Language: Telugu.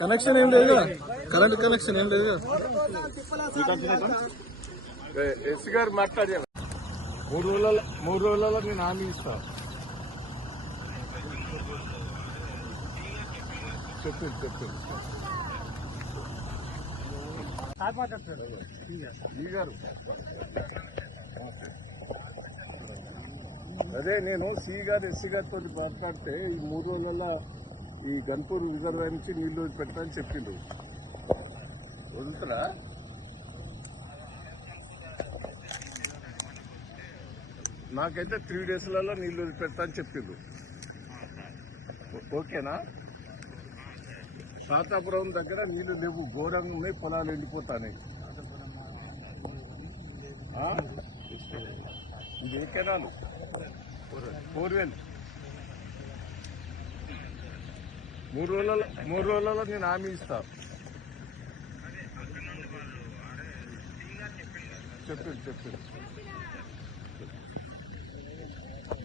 కనెక్షన్ ఏం లేదు కదా కరెంట్ కనెక్షన్ ఏం లేదు కదా ఎస్ గారు మాట్లాడారు మూడు రోజుల మూడు రోజులలో నేను హామీ ఇస్తా చెప్పింది చెప్పింది అదే నేను సి గారు ఎస్సీ గారితో మాట్లాడితే ఈ మూడు రోజులలో ఈ గన్పూర్ రిజర్వాయర్ నుంచి నీళ్ళు పెట్టని చెప్పిండు వదులుతారా? నాకైతే త్రీ డేస్లలో నీళ్ళు పెడతా అని చెప్పిండు ఓకేనా? తాతాపురం దగ్గర నీళ్ళు లేవు. ఘోరంగా ఉన్నాయి. పొలాలు ఎండిపోతాయి ఇది ఏ కెనాలు? ఫోర్వెల్. మూడు రోజుల మూడు రోజులలో నేను హామీ ఇస్తా. చెప్పింది చెప్పింది